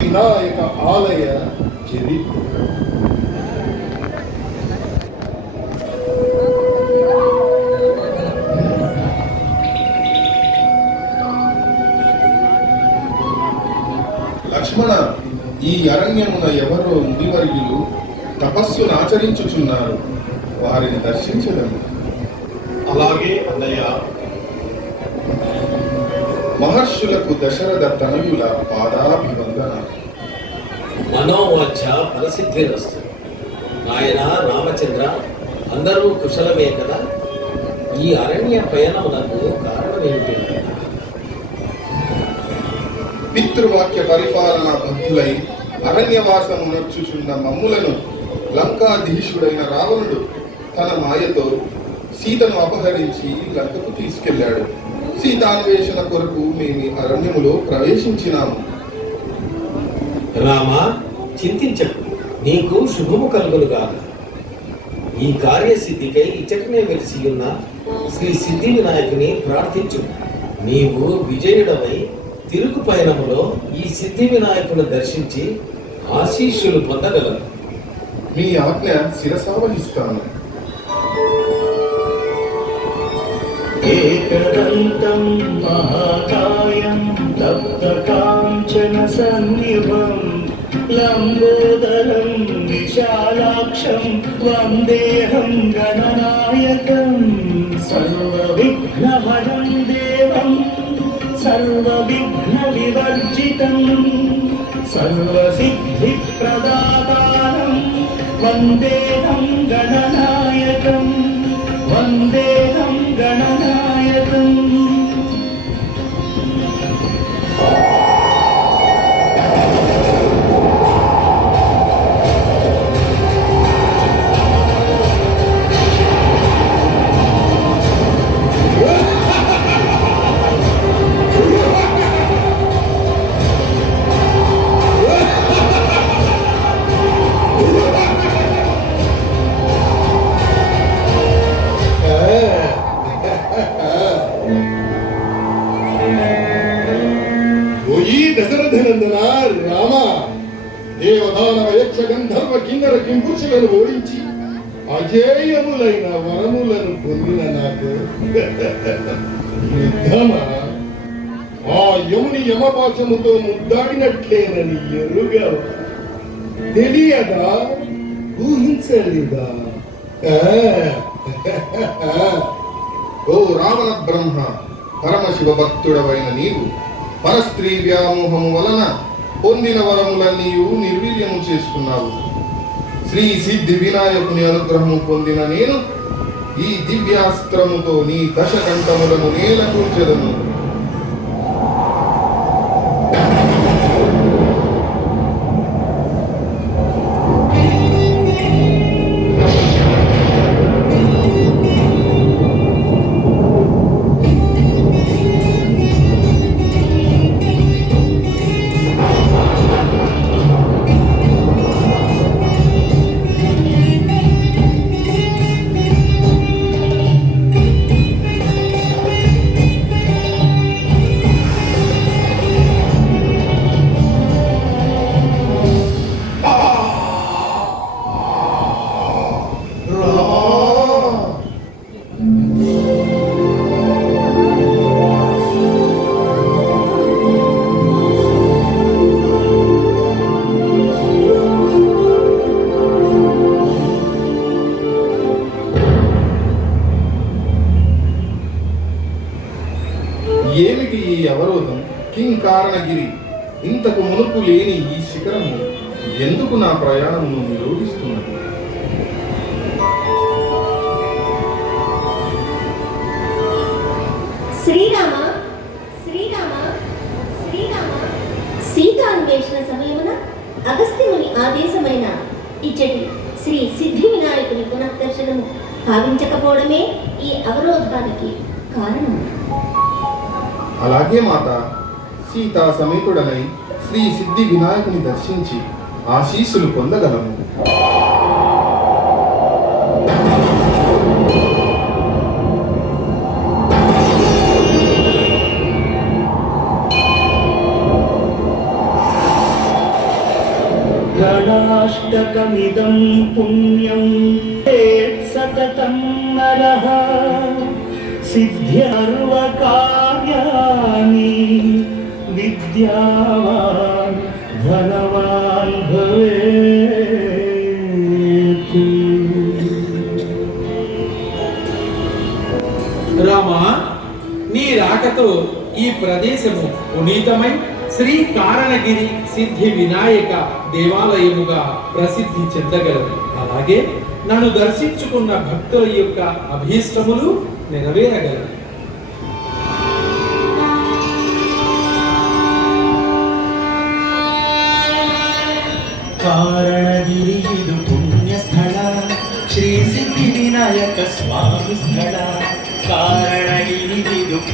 వినాయక ఆలయ చరిత్ర. లక్ష్మణ, ఈ అరణ్యమున ఎవరో మునివర్యులు తపస్సును ఆచరించుచున్నారు. వారిని దర్శించదము. అలాగే అన్నయ్య. మహర్షులకు దశరథ తనయుల పాదాభివందన. మనోవాంఛ ఫలసిద్ధిరస్తు. నాయన రామచంద్ర, అందరూ కుశలమే కదా? ఈ అరణ్య పయనమునకు కారణమేమిటి నాయన? పితృవాక్య పరిపాలన బద్ధులై అరణ్యవాసము నడుచుచున్న మమ్ములను లంకాధీశుడైన రావణుడు తన మాయతో సీతను అపహరించి లంకకు తీసుకెళ్లాడు. సీతాన్వేషణ కొరకు మేము అరణ్యములో ప్రవేశించినాము. రామ, చింతించకు, నీకు శుభము కలుగునుగా. ఈ కార్యసిద్ధికై ఇచ్చటనే వెలిసి ఉన్న శ్రీ సిద్ధి వినాయకుని ప్రార్థించు. నీవు విజయుడమై తిరుగు పయనములో ఈ సిద్ధి వినాయకుని దర్శించి ఆశీస్సులు పొందగలరు. మీ ఆజ్ఞ శిరసావహిస్తాను. ఏకదంతం మహాకాయం తప్తకాంచన సన్నిభం లంబోదరం విశాలాక్షం వందేహం గణనాయకం సర్వవిఘ్నహరం దేవం సర్వవిఘ్న వివర్జితం సర్వసిద్ధిప్రదాతారం వందేహం గణనాయకం వందేహం గణనాయకం. దశరథనందన రామ, దేవదానవ యక్ష గంధర్వ కిన్నర కింపురుషులను ఓడించి అజేయములైన వరములను పొందిన నాకు యుద్ధమా? ఆ యముని యమపాశముతో ముద్దాడినట్లేనని ఎరుగవా? తెలియదా? ఊహించలేదా? ఓ రావణ బ్రహ్మ, పరమశివ భక్తుడవైన నీవు పరస్త్రీ వ్యామోహము వలన పొందిన వరములన్నీ నిర్వీర్యము చేసుకున్నావు. శ్రీ సిద్ధి వినాయకుని అనుగ్రహము పొందిన నేను ఈ దివ్యాస్త్రముతో నీ దశకంఠములను నేల కూర్చెదను. ఏమిటి ఈ అవరోధం? కింకారణగిరి, ఇంతకు మునుపు లేని ఈ శిఖరము ఎందుకు నా ప్రయాణమును నిరోధిస్తున్నది? శ్రీరామ శ్రీరామ శ్రీరామ, సీతాన్వేషణ సమయమున అగస్త్యముని ఆదేశమైన ఇచ్చటి శ్రీ సిద్ధి వినాయకుని పునఃదర్శనము భావించకపోవడమే ఈ అవరోధానికి కారణం. అలాగే మాత, సీతా సమేతుడనై శ్రీ సిద్ధి వినాయకుని దర్శించి ఆశీస్సులు పొందగలము. गणाष्टकमिदं पुण्यं सततं नरः सिद्ध्यर्वकार्याणि विद्यावान् धनवान् भवेत्। రామా, నీ రాకతో ఈ ప్రదేశము పునీతమై శ్రీ కారణగిరి సిద్ధి వినాయక దేవాలయముగా ప్రసిద్ధి చెందగలదు. అలాగే నన్ను దర్శించుకున్న భక్తుల యొక్క అభీష్టములు నెరవేరగలవు.